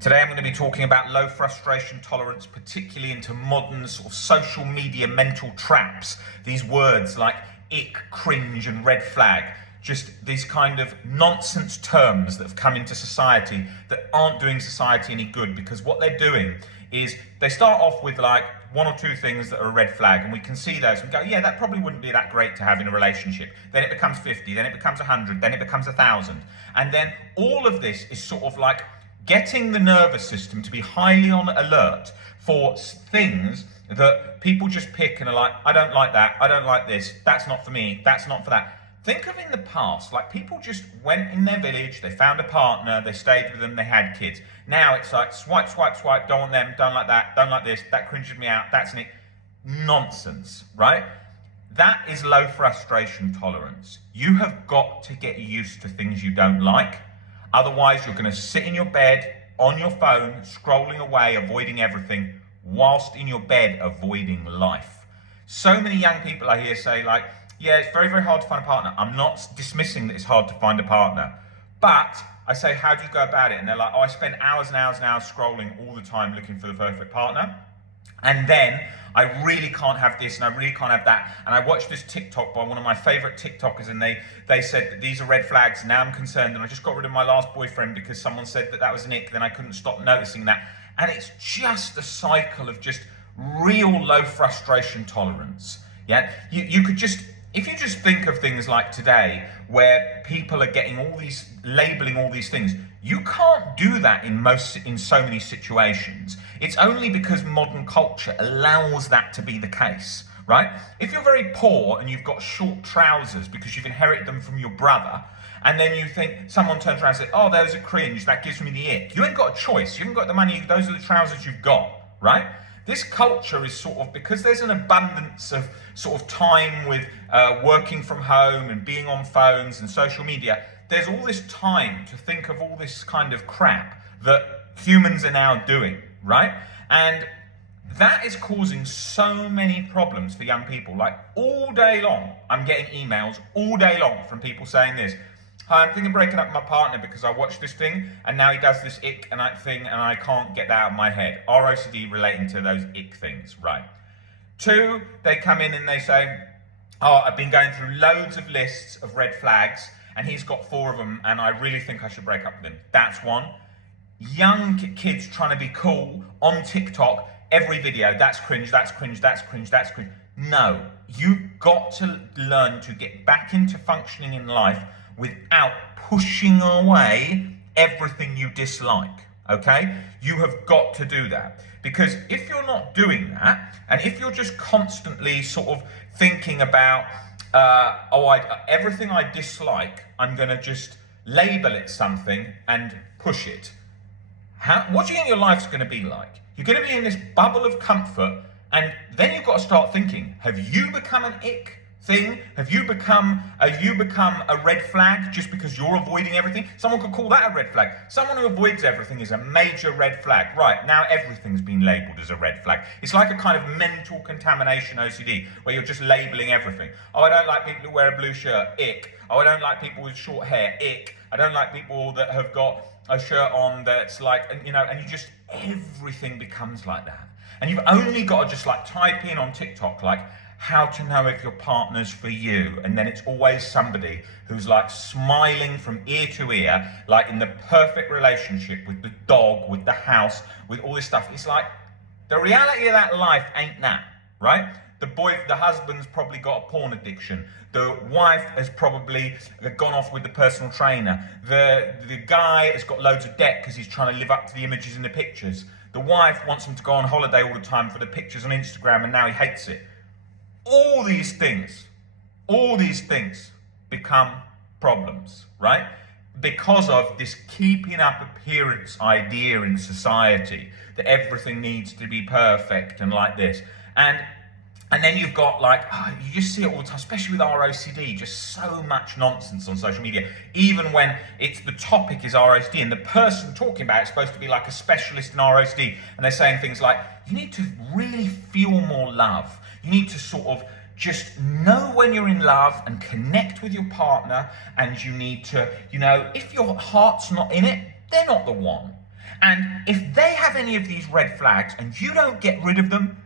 Today I'm going to be talking about low frustration tolerance, particularly into modern sort of social media mental traps. These words like ick, cringe and red flag, just these kind of nonsense terms that have come into society that aren't doing society any good, because what they're doing is they start off with like one or two things that are a red flag, and we can see those and go, yeah, that probably wouldn't be that great to have in a relationship. Then it becomes 50, then it becomes 100, then it becomes 1,000. And then all of this is sort of like getting the nervous system to be highly on alert for things that people just pick and are like, I don't like that, I don't like this, that's not for me, that's not for that. Think of in the past, like people just went in their village, they found a partner, they stayed with them, they had kids. Now it's like swipe, swipe, swipe, don't want them, don't like that, don't like this, that cringes me out, that's an nonsense, right? That is low frustration tolerance. You have got to get used to things you don't like. Otherwise, you're going to sit in your bed, on your phone, scrolling away, avoiding everything, whilst in your bed, avoiding life. So many young people I hear say like, yeah, it's very, very hard to find a partner. I'm not dismissing that it's hard to find a partner. But I say, how do you go about it? And they're like, oh, I spend hours and hours and hours scrolling all the time looking for the perfect partner. And then I really can't have this and I really can't have that. And I watched this TikTok by one of my favorite TikTokers, and they said that these are red flags. Now I'm concerned, and I just got rid of my last boyfriend because someone said that that was an ick. Then I couldn't stop noticing that. And it's just a cycle of just real low frustration tolerance. Yeah, you could just, if you just think of things like today where people are getting all these, labeling all these things, you can't do that in so many situations. It's only because modern culture allows that to be the case, right? If you're very poor and you've got short trousers because you've inherited them from your brother, and then you think, someone turns around and says, oh, those are cringe, that gives me the ick. You ain't got a choice, you haven't got the money, those are the trousers you've got, right? This culture is sort of, because there's an abundance of sort of time with working from home and being on phones and social media, there's all this time to think of all this kind of crap that humans are now doing, right? And that is causing so many problems for young people. Like all day long, I'm getting emails all day long from people saying this. Hi, I'm thinking of breaking up with my partner because I watched this thing and now he does this ick and that thing and I can't get that out of my head. ROCD relating to those ick things, right? 2, they come in and they say, oh, I've been going through loads of lists of red flags and he's got 4 of them and I really think I should break up with him. That's 1. Young kids trying to be cool on TikTok, every video, that's cringe, that's cringe, that's cringe, that's cringe. No, you've got to learn to get back into functioning in life without pushing away everything you dislike, okay? You have got to do that. Because if you're not doing that, and if you're just constantly sort of thinking about, everything I dislike, I'm gonna just label it something and push it. What do you think your life's gonna be like? You're gonna be in this bubble of comfort, and then you've got to start thinking, have you become an ick thing? Have you become a red flag just because you're avoiding everything? Someone could call that a red flag. Someone who avoids everything is a major red flag. Right, now everything's been labelled as a red flag. It's like a kind of mental contamination OCD where you're just labelling everything. Oh, I don't like people who wear a blue shirt, ick. Oh, I don't like people with short hair, ick. I don't like people that have got a shirt on that's like, and you just, everything becomes like that. And you've only got to just like type in on TikTok, like, how to know if your partner's for you, and then it's always somebody who's like smiling from ear to ear, like in the perfect relationship with the dog, with the house, with all this stuff. It's like the reality of that life ain't that, right? The husband's probably got a porn addiction. The wife has probably gone off with the personal trainer. The guy has got loads of debt because he's trying to live up to the images in the pictures. The wife wants him to go on holiday all the time for the pictures on Instagram, and now he hates it. All these things become problems, right? Because of this keeping up appearance idea in society that everything needs to be perfect and like this. And then you've got like, you just see it all the time, especially with ROCD, just so much nonsense on social media, even when the topic is ROCD and the person talking about it's supposed to be like a specialist in ROCD, and they're saying things like, you need to really feel more love. You need to sort of just know when you're in love and connect with your partner, and you need to, if your heart's not in it, they're not the one. And if they have any of these red flags and you don't get rid of them,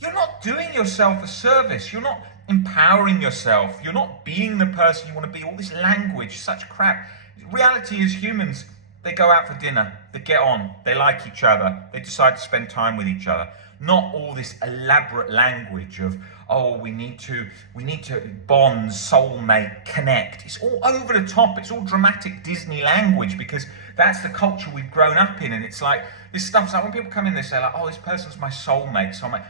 you're not doing yourself a service. You're not empowering yourself. You're not being the person you want to be. All this language, such crap. Reality is humans, they go out for dinner, they get on, they like each other, they decide to spend time with each other. Not all this elaborate language of, oh, we need to bond, soulmate, connect. It's all over the top. It's all dramatic Disney language because that's the culture we've grown up in. And it's like, this stuff's like, when people come in, they say like, oh, this person's my soulmate.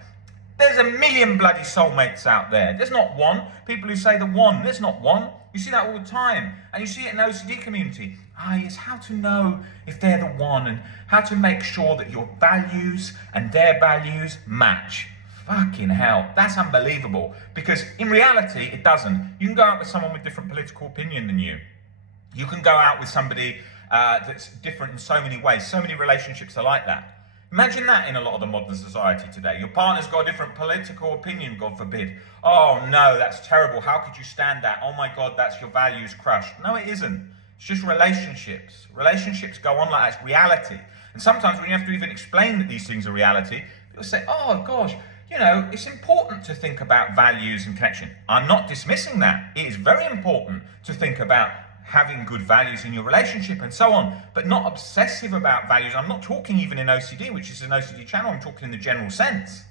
There's a million bloody soulmates out there. There's not one. People who say the one, there's not one. You see that all the time. And you see it in the OCD community. It's how to know if they're the one and how to make sure that your values and their values match. Fucking hell, that's unbelievable. Because in reality, it doesn't. You can go out with someone with different political opinion than you. You can go out with somebody that's different in so many ways. So many relationships are like that. Imagine that in a lot of the modern society today. Your partner's got a different political opinion, God forbid. Oh no, that's terrible. How could you stand that? Oh my God, that's your values crushed. No, it isn't. It's just relationships. Relationships go on like that. It's reality. And sometimes when you have to even explain that these things are reality, people say, oh gosh, it's important to think about values and connection. I'm not dismissing that. It is very important to think about having good values in your relationship and so on, but not obsessive about values. I'm not talking even in OCD, which is an OCD channel. I'm talking in the general sense.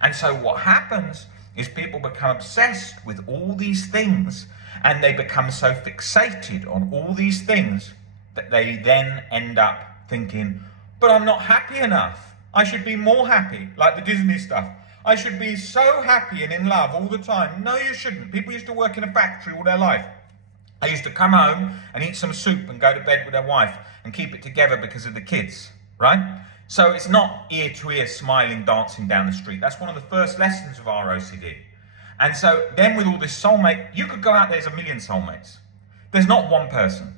And so what happens is people become obsessed with all these things and they become so fixated on all these things that they then end up thinking, but I'm not happy enough. I should be more happy, like the Disney stuff. I should be so happy and in love all the time. No, you shouldn't. People used to work in a factory all their life. They used to come home and eat some soup and go to bed with their wife and keep it together because of the kids, right? So it's not ear to ear smiling, dancing down the street. That's one of the first lessons of our OCD. And so then with all this soulmate, you could go out, there's a million soulmates. There's not one person.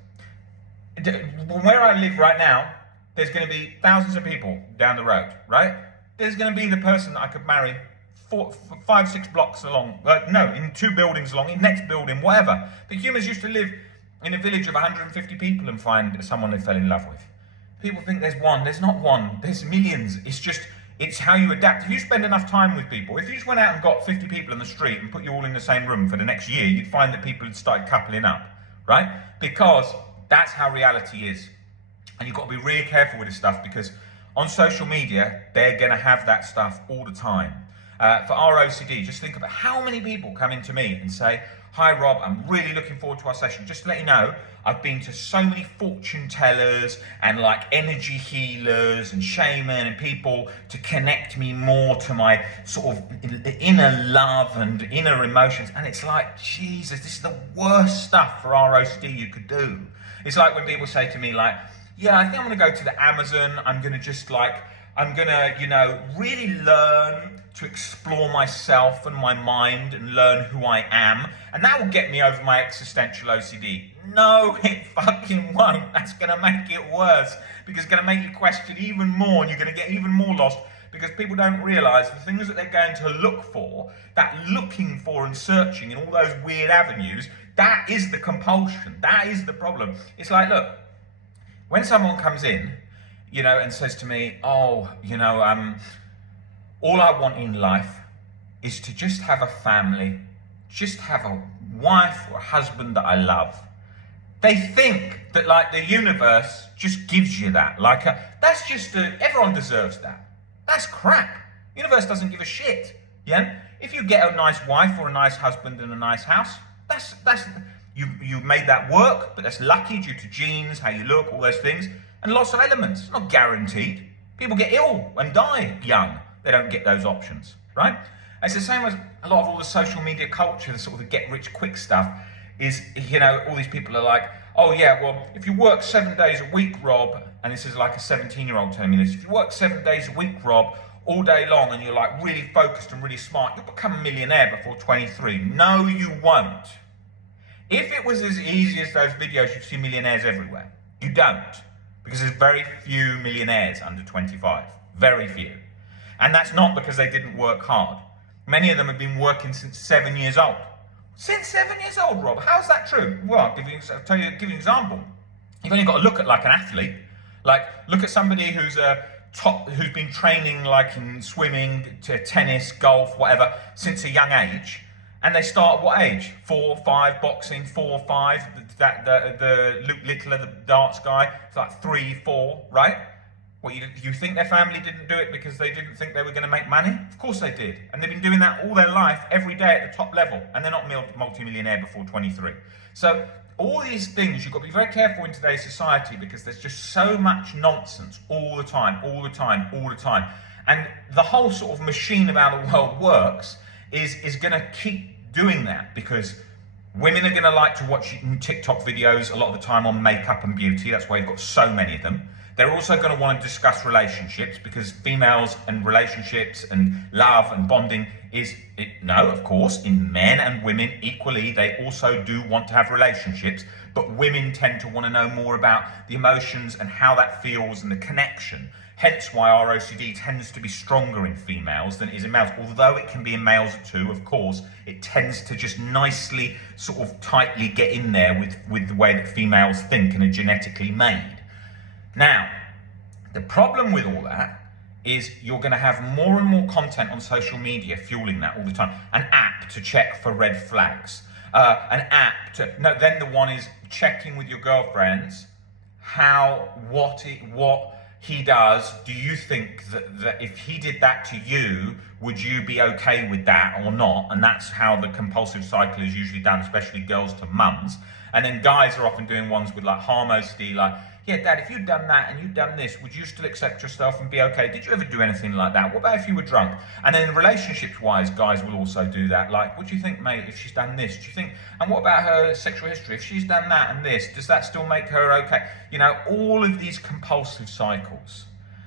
Where I live right now, there's going to be thousands of people down the road, right? There's going to be the person that I could marry 5, 6 blocks along, in 2 buildings along, in next building, whatever. But humans used to live in a village of 150 people and find someone they fell in love with. People think there's one. There's not one. There's millions. It's how you adapt. If you spend enough time with people, if you just went out and got 50 people in the street and put you all in the same room for the next year, you'd find that people had started coupling up, right? Because that's how reality is. And you've got to be really careful with this stuff because on social media, they're going to have that stuff all the time. For our OCD, just think about how many people come into me and say, hi Rob, I'm really looking forward to our session. Just to let you know, I've been to so many fortune tellers and like energy healers and shaman and people to connect me more to my sort of inner love and inner emotions. And it's like, Jesus, this is the worst stuff for our OCD you could do. It's like when people say to me like, yeah, I think I'm going to go to the Amazon. I'm going to really learn to explore myself and my mind and learn who I am. And that will get me over my existential OCD. No, it fucking won't. That's going to make it worse because it's going to make you question even more and you're going to get even more lost because people don't realize the things that they're going to look for, that looking for and searching in all those weird avenues, that is the compulsion. That is the problem. It's like, look, when someone comes in, and says to me, all I want in life is to just have a family, just have a wife or a husband that I love. They think that like the universe just gives you that. Everyone deserves that. That's crap. Universe doesn't give a shit. Yeah? If you get a nice wife or a nice husband and a nice house, you've made that work, but that's lucky due to genes, how you look, all those things, and lots of elements. It's not guaranteed. People get ill and die young. They don't get those options, right? It's the same as a lot of all the social media culture, the sort of the get rich quick stuff is, all these people are like, oh yeah, well, if you work 7 days a week, Rob, and this is like a 17-year-old telling me this, if you work 7 days a week, Rob, all day long, and you're like really focused and really smart, you'll become a millionaire before 23. No, you won't. If it was as easy as those videos, you'd see millionaires everywhere. You don't, because there's very few millionaires under 25, very few. And that's not because they didn't work hard. Many of them have been working since 7 years old. Since 7 years old, Rob, how's that true? Well, I'll give you an example. You've only got to look at like an athlete, Like, look at somebody who's who's been training like in swimming, to tennis, golf, whatever, since a young age. And they start at what age? 4, 5, boxing, 4, 5. The Luke Littler, the darts guy, it's like 3, 4, right? What, you think their family didn't do it because they didn't think they were going to make money? Of course they did. And they've been doing that all their life, every day at the top level. And they're not multi-millionaire before 23. So all these things, you've got to be very careful in today's society, because there's just so much nonsense all the time, all the time, all the time. And the whole sort of machine of how the world works is going to keep doing that, because women are going to like to watch TikTok videos a lot of the time on makeup and beauty. That's why you've got so many of them. They're also going to want to discuss relationships, because females and relationships and love and bonding no, of course, in men and women equally, they also do want to have relationships, but women tend to want to know more about the emotions and how that feels and the connection. Hence why our OCD tends to be stronger in females than it is in males. Although it can be in males too, of course, it tends to just nicely, sort of tightly get in there with the way that females think and are genetically made. Now, the problem with all that is you're going to have more and more content on social media fueling that all the time. An app to check for red flags. Then the one is checking with your girlfriends what he does. Do you think that if he did that to you, would you be okay with that or not? And that's how the compulsive cycle is usually done, especially girls to mums. And then guys are often doing ones with like harm OCD, like, yeah, Dad, if you'd done that and you'd done this, would you still accept yourself and be okay? Did you ever do anything like that? What about if you were drunk? And then relationships-wise, guys will also do that. Like, what do you think, mate, if she's done this? Do you think, and what about her sexual history? If she's done that and this, does that still make her okay? You know, all of these compulsive cycles.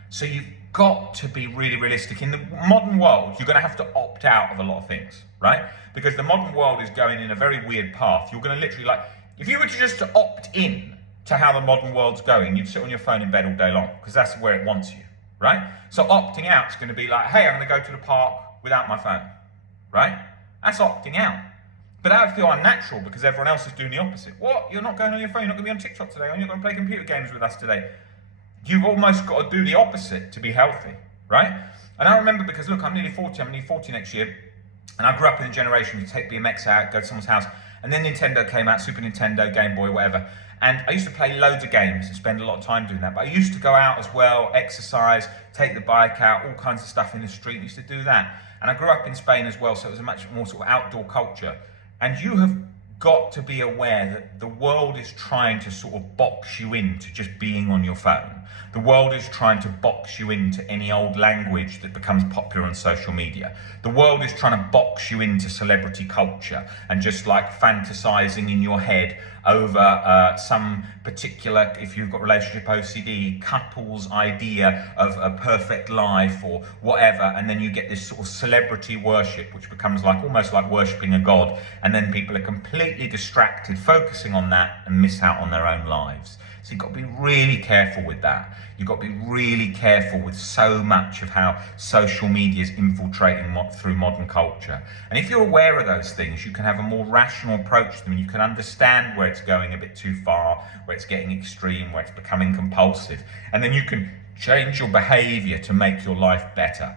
So you've got to be really realistic. In the modern world, you're going to have to opt out of a lot of things, right? Because the modern world is going in a very weird path. You're going to literally, like, if you were to just opt in to how the modern world's going, you'd sit on your phone in bed all day long, because that's where it wants you, right? So opting out is going to be like, hey, I'm going to go to the park without my phone, right? That's opting out. But that would feel unnatural, because everyone else is doing the opposite. What? You're not going on your phone, you're not going to be on TikTok today, or you're not going to play computer games with us today. You've almost got to do the opposite to be healthy, right? And I remember, because look, I'm nearly 40 next year, and I grew up in a generation where you take BMX out, go to someone's house, and then Nintendo came out, Super Nintendo, Game Boy, whatever. And I used to play loads of games and spend a lot of time doing that. But I used to go out as well, exercise, take the bike out, all kinds of stuff in the street. I used to do that. And I grew up in Spain as well, so it was a much more sort of outdoor culture. And you have got to be aware that the world is trying to sort of box you into just being on your phone. The world is trying to box you into any old language that becomes popular on social media. The world is trying to box you into celebrity culture and just like fantasizing in your head over some particular, if you've got relationship OCD, couple's idea of a perfect life or whatever, and then you get this sort of celebrity worship, which becomes like almost like worshipping a god, and then people are completely distracted, focusing on that, and miss out on their own lives. So you've got to be really careful with that. You've got to be really careful with so much of how social media is infiltrating through modern culture. And if you're aware of those things, you can have a more rational approach to them. You can understand where it's going a bit too far, where it's getting extreme, where it's becoming compulsive. And then you can change your behavior to make your life better.